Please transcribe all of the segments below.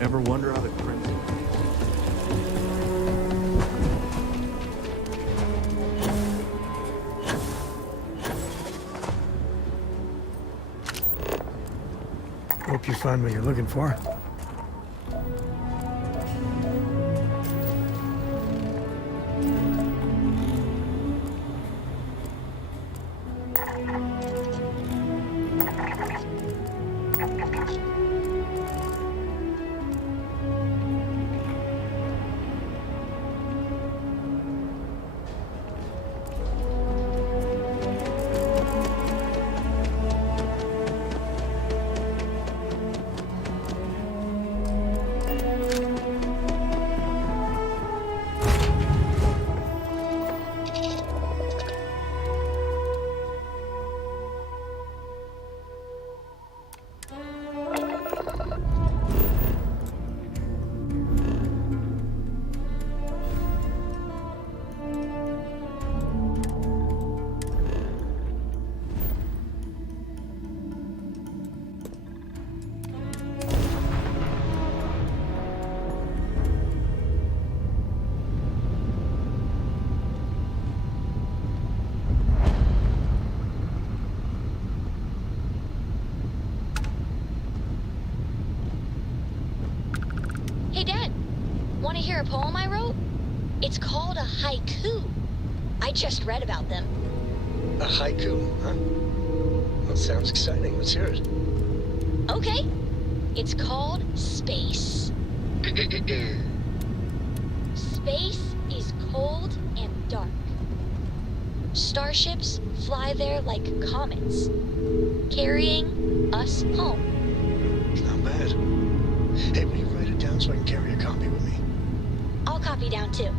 Ever wonder how the crimson... Hope you find what you're looking for. Hey, Dad. Want to hear a poem I wrote? It's called a haiku. I just read about them. A haiku, huh? Well, sounds exciting. Let's hear it. Okay. It's called Space. Space is cold and dark. Starships fly there like comets, carrying us home. Not bad. Hey, will you write it down so I can carry a copy with me? I'll copy down too.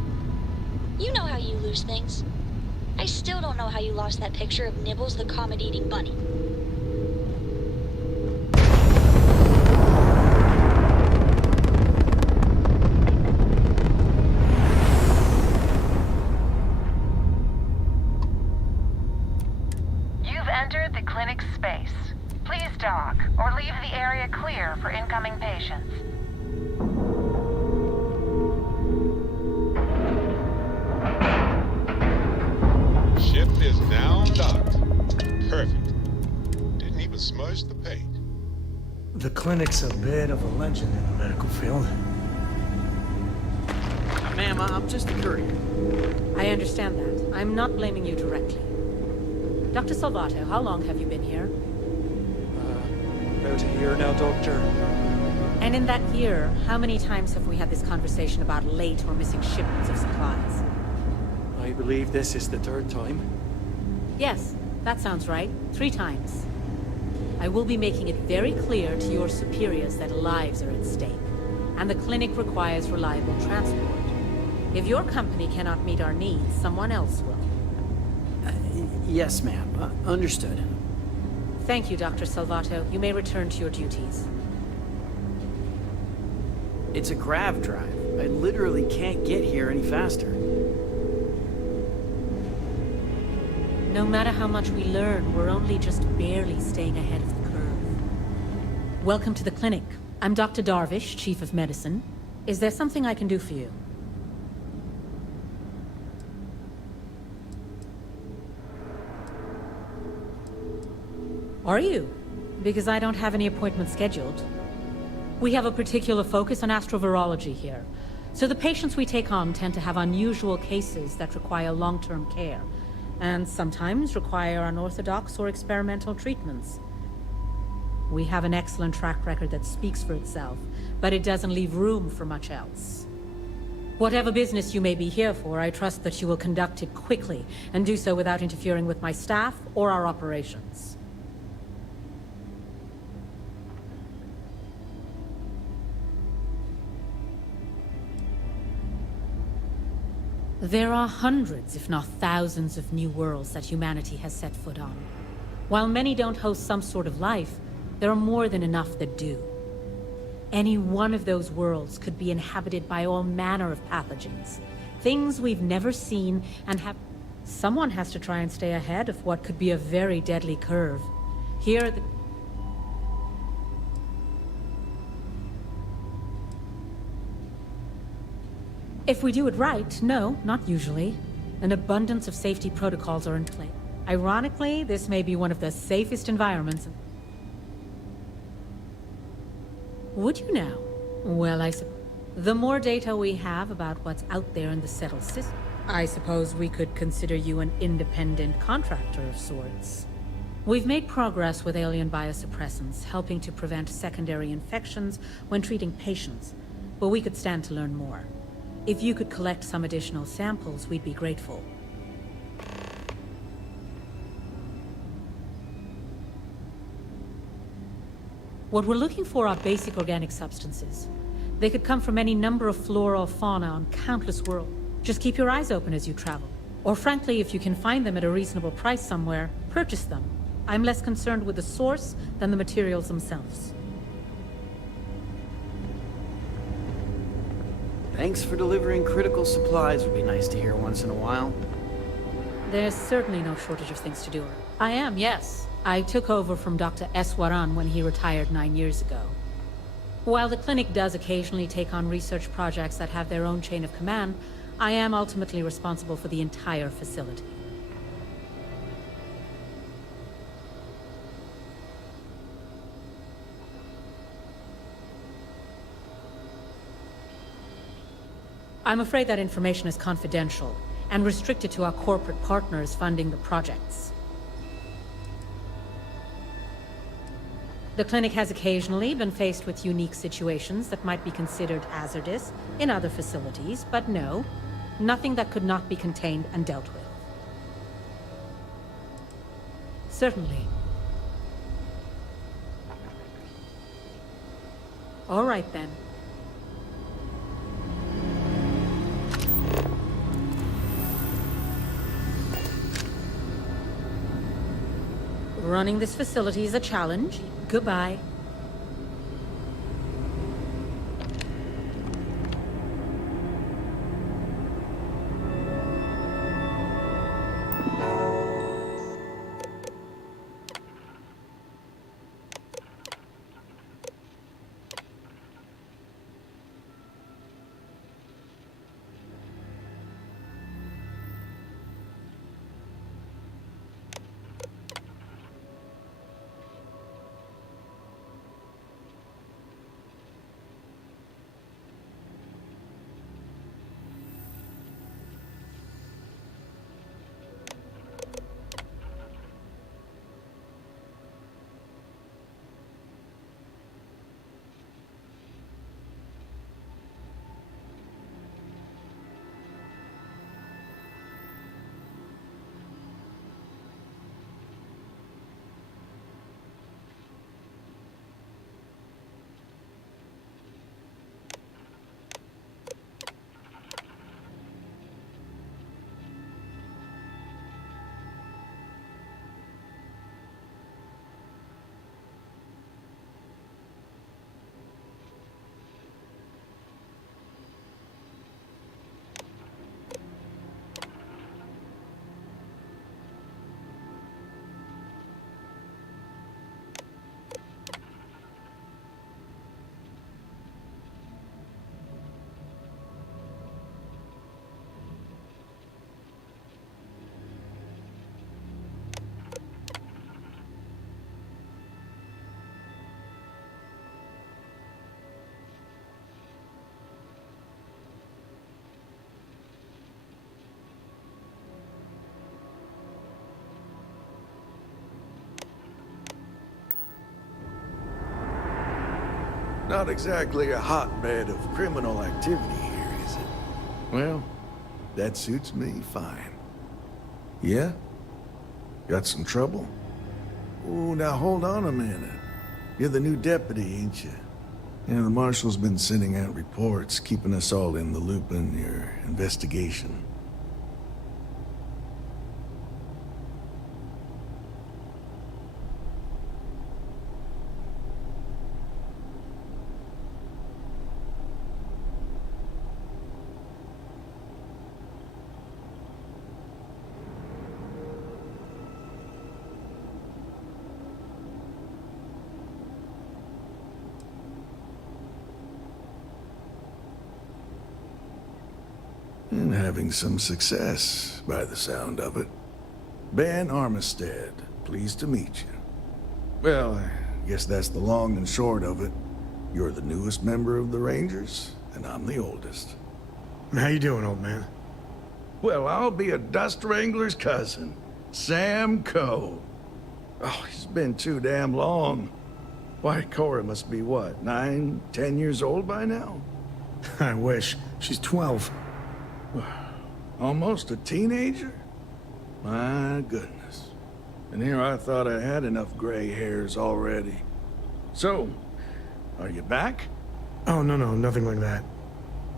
You know how you lose things. I still don't know how you lost that picture of Nibbles the comet-eating bunny. You've entered the clinic's space. Please dock, or leave the area clear for incoming patients. Ship is now docked. Perfect. Didn't even smudge the paint. The clinic's a bit of a legend in the medical field. Ma'am, I'm just a courier. I understand that. I'm not blaming you directly. Dr. Salvato, how long have you been here? About a year now, Doctor. And in that year, how many times have we had this conversation about late or missing shipments of supplies? I believe this is the third time. Yes, that sounds right. 3 times. I will be making it very clear to your superiors that lives are at stake, and the clinic requires reliable transport. If your company cannot meet our needs, someone else will. Yes, ma'am. Understood. Thank you, Dr. Salvato. You may return to your duties. It's a grav drive. I literally can't get here any faster. No matter how much we learn, we're only just barely staying ahead of the curve. Welcome to the clinic. I'm Dr. Darvish, Chief of Medicine. Is there something I can do for you? Are you? Because I don't have any appointments scheduled. We have a particular focus on astrovirology here. So the patients we take on tend to have unusual cases that require long-term care, and sometimes require unorthodox or experimental treatments. We have an excellent track record that speaks for itself, but it doesn't leave room for much else. Whatever business you may be here for, I trust that you will conduct it quickly, and do so without interfering with my staff or our operations. There are hundreds, if not thousands, of new worlds that humanity has set foot on. While many don't host some sort of life, there are more than enough that do. Any one of those worlds could be inhabited by all manner of pathogens, things we've never seen and have... Someone has to try and stay ahead of what could be a very deadly curve. Here, if we do it right, no, not usually. An abundance of safety protocols are in place. Ironically, this may be one of the safest environments. Would you now? Well, the more data we have about what's out there in the settled system, I suppose we could consider you an independent contractor of sorts. We've made progress with alien biosuppressants, helping to prevent secondary infections when treating patients, but we could stand to learn more. If you could collect some additional samples, we'd be grateful. What we're looking for are basic organic substances. They could come from any number of flora or fauna on countless worlds. Just keep your eyes open as you travel. Or frankly, if you can find them at a reasonable price somewhere, purchase them. I'm less concerned with the source than the materials themselves. Thanks for delivering critical supplies would be nice to hear once in a while. There's certainly no shortage of things to do. I am, yes. I took over from Dr. Eswaran when he retired 9 years ago. While the clinic does occasionally take on research projects that have their own chain of command, I am ultimately responsible for the entire facility. I'm afraid that information is confidential and restricted to our corporate partners funding the projects. The clinic has occasionally been faced with unique situations that might be considered hazardous in other facilities, but no, nothing that could not be contained and dealt with. Certainly. All right then. Running this facility is a challenge. Goodbye. Not exactly a hotbed of criminal activity here, is it? Well, that suits me fine. Yeah? Got some trouble? Oh, now hold on a minute. You're the new deputy, ain't you? Yeah, the marshal's been sending out reports, keeping us all in the loop in your investigation. And having some success, by the sound of it. Ben Armistead, pleased to meet you. Well, I guess that's the long and short of it. You're the newest member of the Rangers, and I'm the oldest. How you doing, old man? Well, I'll be a dust wrangler's cousin, Sam Coe. Oh, it's been too damn long. Why, Cora must be what, 9, 10 years old by now? I wish. She's 12. Almost a teenager? My goodness. And here I thought I had enough gray hairs already. So, are you back? Oh, no, nothing like that.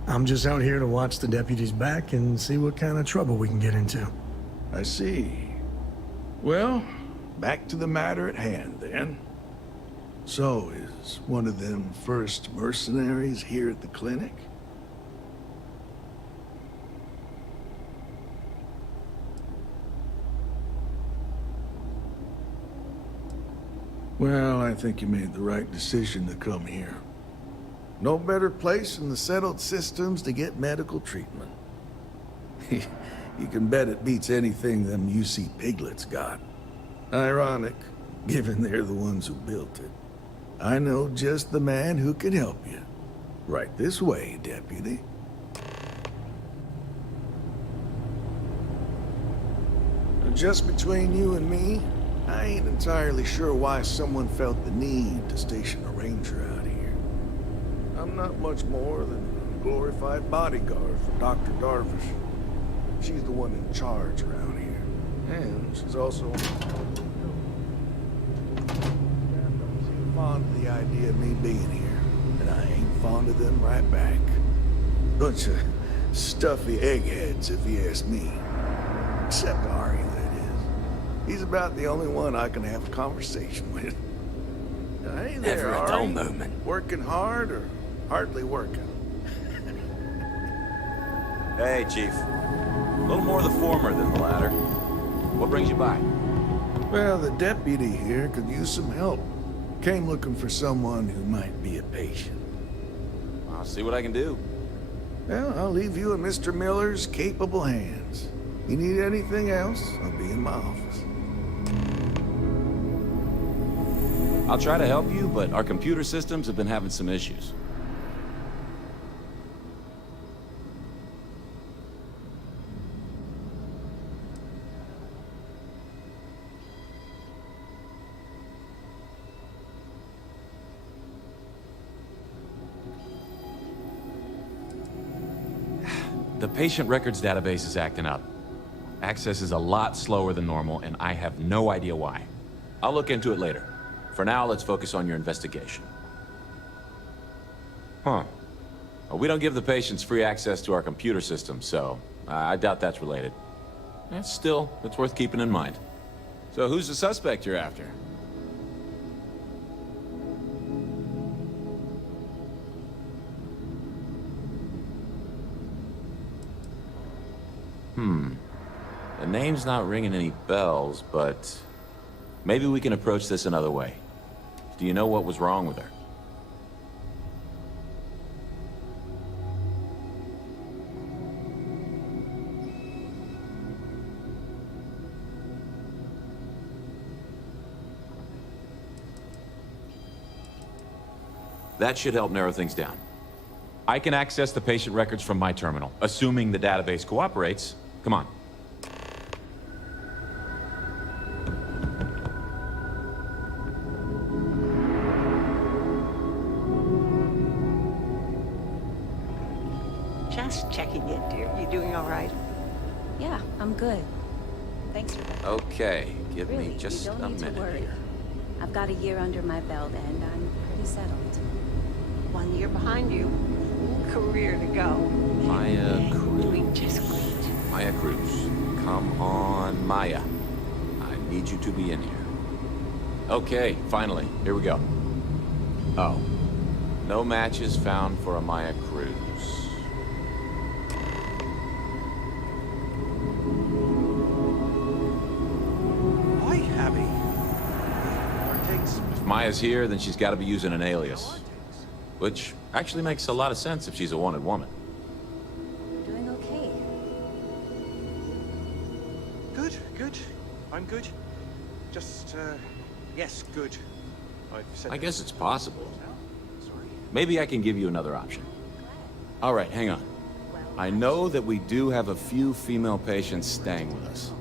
I'm just out here to watch the deputies back and see what kind of trouble we can get into. I see. Well, back to the matter at hand, then. So, is one of them first mercenaries here at the clinic? Well, I think you made the right decision to come here. No better place in the settled systems to get medical treatment. You can bet it beats anything them UC piglets got. Ironic, given they're the ones who built it. I know just the man who can help you. Right this way, deputy. Just between you and me, I ain't entirely sure why someone felt the need to station a ranger out here. I'm not much more than a glorified bodyguard for Dr. Darvish. She's the one in charge around here. And she's also fond of the idea of me being here. And I ain't fond of them right back. Bunch of stuffy eggheads, if you ask me. Except Ari, that is. He's about the only one I can have a conversation with. Hey there, Never a Ari. dull moment. Working hard or hardly working? Hey, Chief. A little more the former than the latter. What brings you by? Well, the deputy here could use some help. Came looking for someone who might be a patient. I'll see what I can do. Well, I'll leave you in Mr. Miller's capable hands. You need anything else, I'll be in my office. I'll try to help you, but our computer systems have been having some issues. The patient records database is acting up. Access is a lot slower than normal, and I have no idea why. I'll look into it later. For now, let's focus on your investigation. Huh. Well, we don't give the patients free access to our computer system, so I doubt that's related. Still, it's worth keeping in mind. So who's the suspect you're after? The name's not ringing any bells, but maybe we can approach this another way. Do you know what was wrong with her? That should help narrow things down. I can access the patient records from my terminal, assuming the database cooperates. Come on. Just checking in, dear. You doing all right? Yeah, I'm good. Thanks for that. Okay, give Really, me just you a don't need to minute worry. here. I've got a year under my belt and I'm pretty settled. 1 year behind you. Career to go. Maya Cruz. Doing just great. Maya Cruz. Come on, Maya. I need you to be in here. Okay, finally. Here we go. Oh. No matches found for a Maya Cruz. Hi, Abby. If Maya's here, then she's got to be using an alias. Which actually makes a lot of sense if she's a wanted woman. Doing okay. Good, good. I'm good. Just, yes, good. I've said I that. guess it's possible. Maybe I can give you another option. All right, hang on. I know that we do have a few female patients staying with us.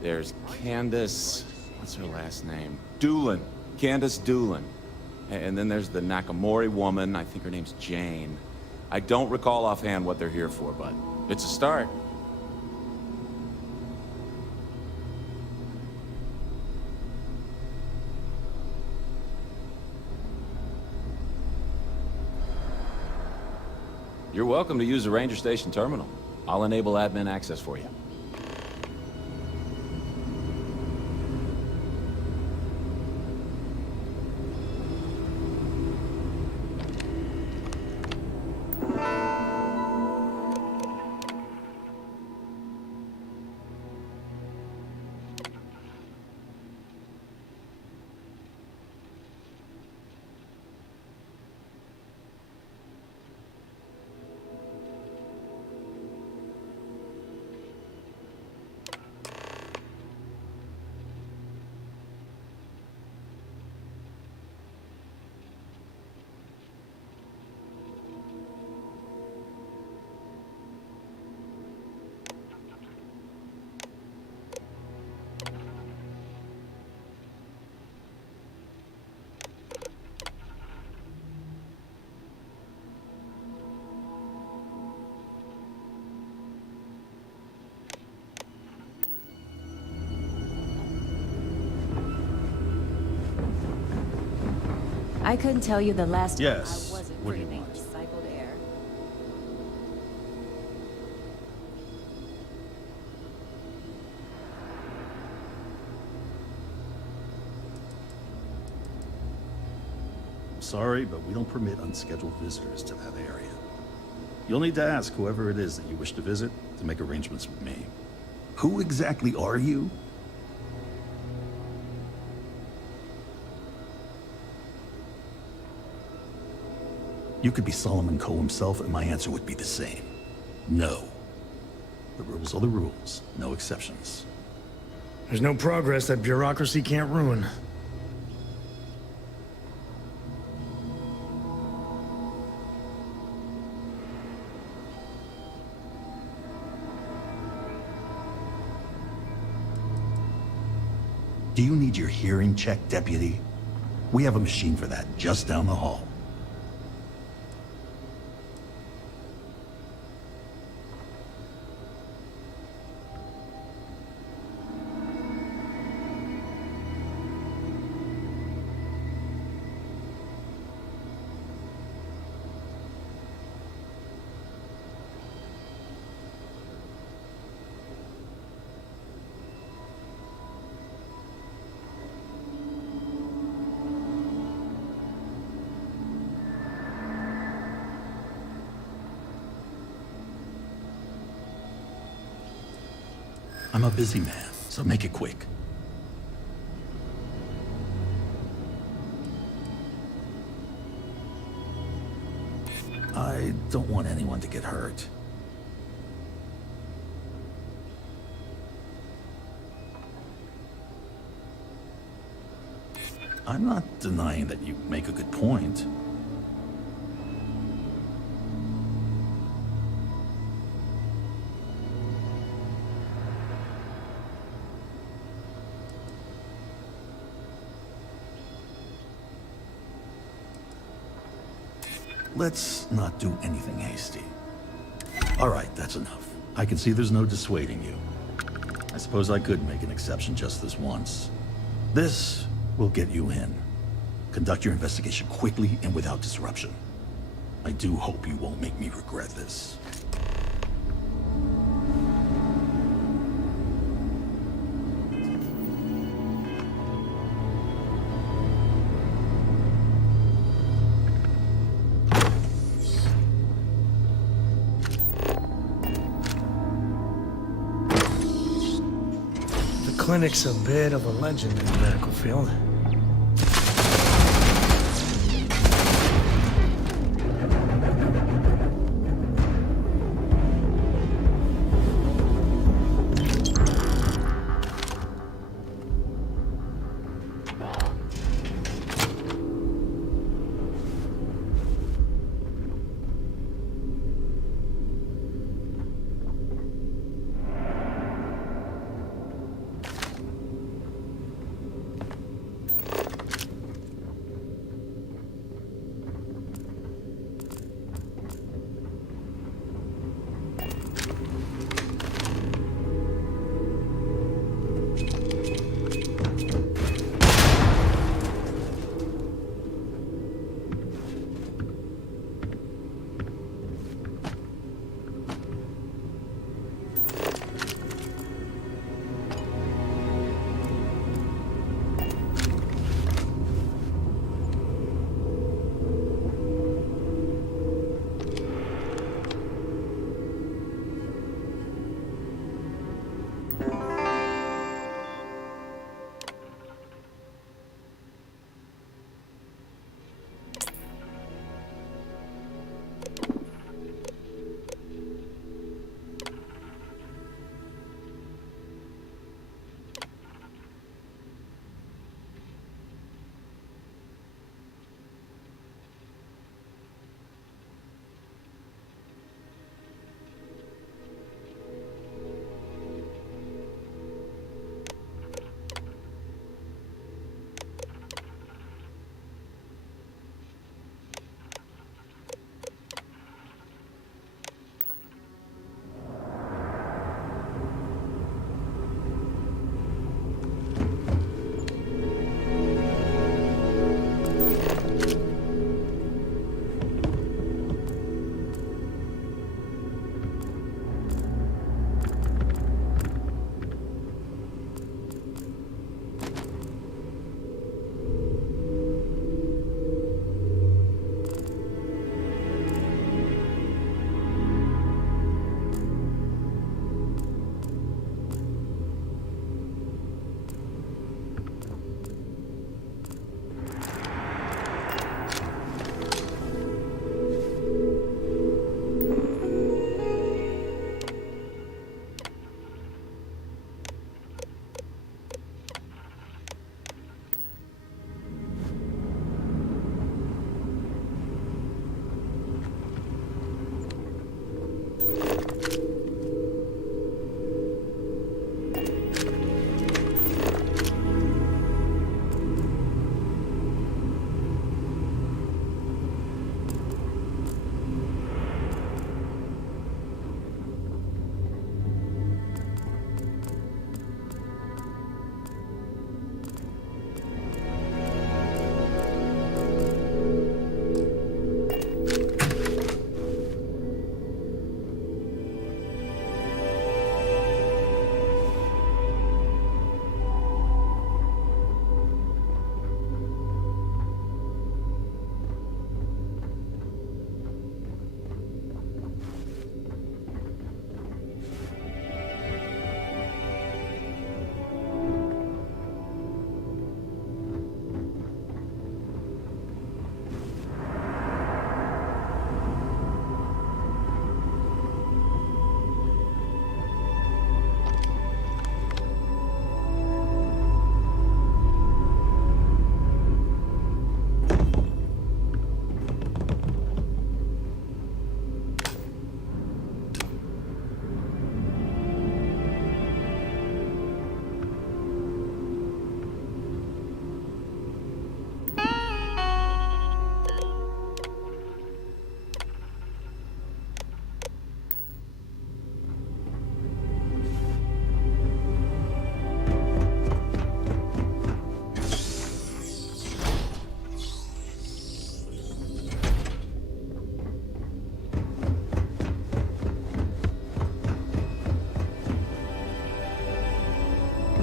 There's Candace... what's her last name? Doolin. Candace Doolin. And then there's the Nakamori woman. I think her name's Jane. I don't recall offhand what they're here for, but it's a start. You're welcome to use the Ranger Station terminal. I'll enable admin access for you. I couldn't tell you the last Yes. time I wasn't What do you breathing want? recycled air. I'm sorry, but we don't permit unscheduled visitors to that area. You'll need to ask whoever it is that you wish to visit to make arrangements with me. Who exactly are you? You could be Solomon Coe himself, and my answer would be the same. No. The rules are the rules, no exceptions. There's no progress that bureaucracy can't ruin. Do you need your hearing checked, Deputy? We have a machine for that just down the hall. I'm a busy man, so make it quick. I don't want anyone to get hurt. I'm not denying that you make a good point. Let's not do anything hasty. All right, that's enough. I can see there's no dissuading you. I suppose I could make an exception just this once. This will get you in. Conduct your investigation quickly and without disruption. I do hope you won't make me regret this. The clinic's a bit of a legend in the medical field.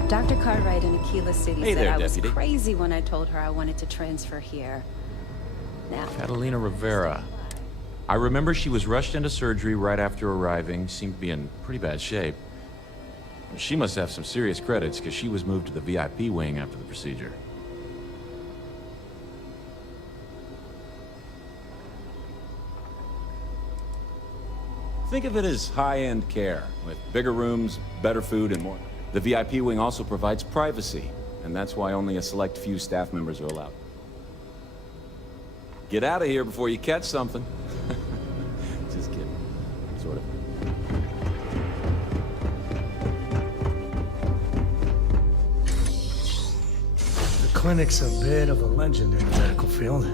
Dr. Cartwright in Aquila City Hey said there, I was Deputy. crazy when I told her I wanted to transfer here. Now, Catalina Rivera. I remember she was rushed into surgery right after arriving, seemed to be in pretty bad shape. She must have some serious credits, because she was moved to the VIP wing after the procedure. Think of it as high-end care, with bigger rooms, better food, and more. The VIP wing also provides privacy, and that's why only a select few staff members are allowed. Get out of here before you catch something. Just kidding. Sort of. The clinic's a bit of a legend in the medical field.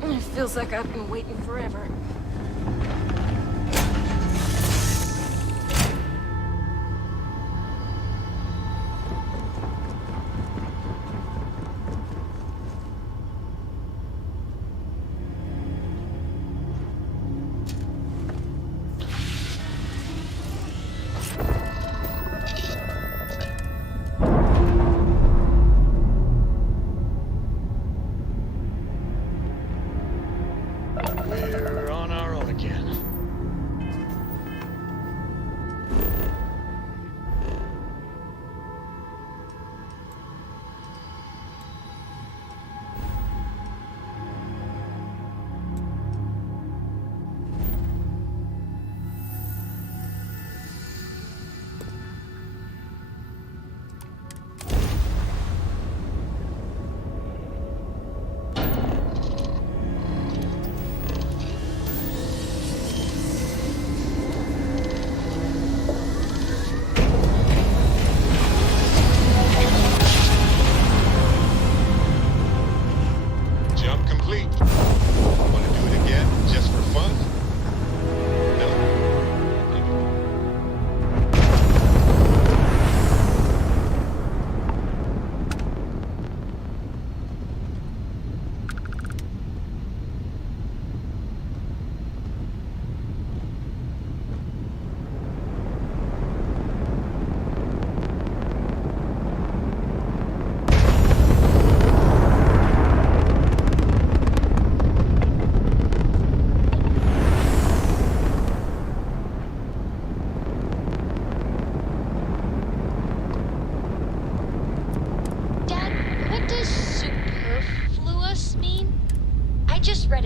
It feels like I've been waiting forever. We're on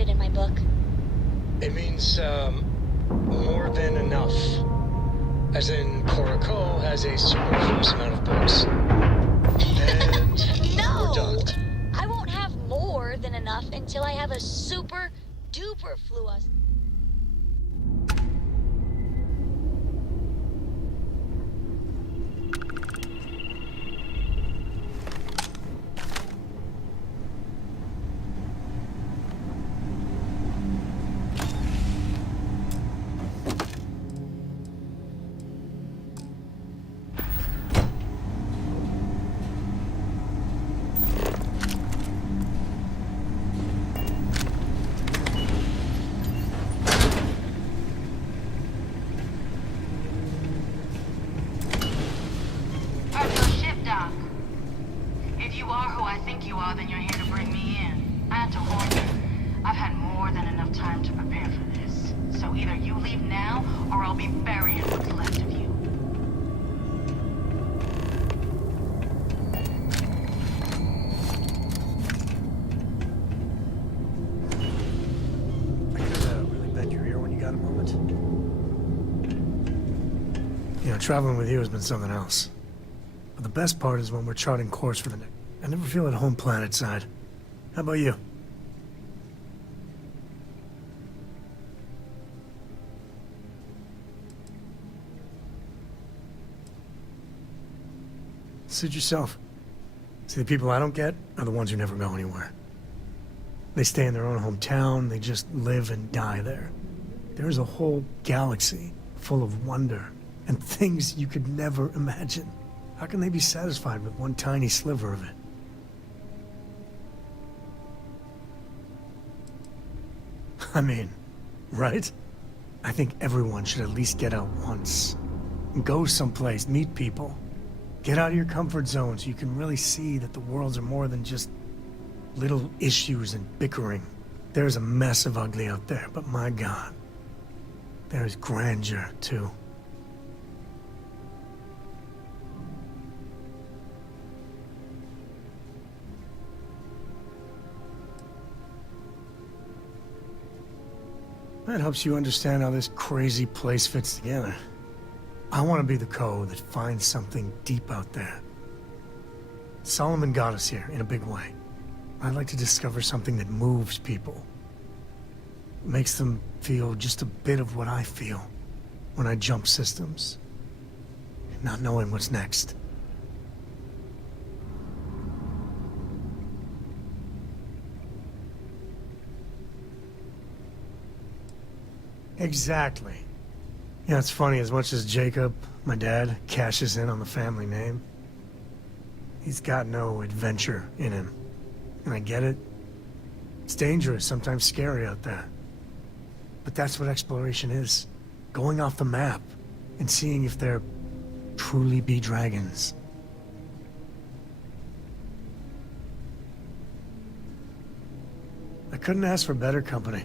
it in my book. It means, more than enough. As in, Korako has a superfluous amount of books. And No! we're docked. I won't have more than enough until I have a super duper fluous. If you are who I think you are, then you're here to bring me in. I had to warn you. I've had more than enough time to prepare for this. So either you leave now, or I'll be burying what's left of you. I could really bend your ear when you got a moment. You know, traveling with you has been something else. But the best part is when we're charting course for the next. I never feel at home planet side. How about you? Suit yourself. See, the people I don't get are the ones who never go anywhere. They stay in their own hometown, they just live and die there. There's a whole galaxy full of wonder and things you could never imagine. How can they be satisfied with one tiny sliver of it? I mean, right? I think everyone should at least get out once. Go someplace, meet people. Get out of your comfort zone so you can really see that the worlds are more than just little issues and bickering. There's a mess of ugly out there, but my God, there's grandeur, too. That helps you understand how this crazy place fits together. I want to be the code that finds something deep out there. Solomon got us here in a big way. I'd like to discover something that moves people. Makes them feel just a bit of what I feel when I jump systems. Not knowing what's next. Exactly. Yeah, it's funny, as much as Jacob, my dad, cashes in on the family name, he's got no adventure in him. And I get it. It's dangerous, sometimes scary out there. But that's what exploration is. Going off the map and seeing if there truly be dragons. I couldn't ask for better company.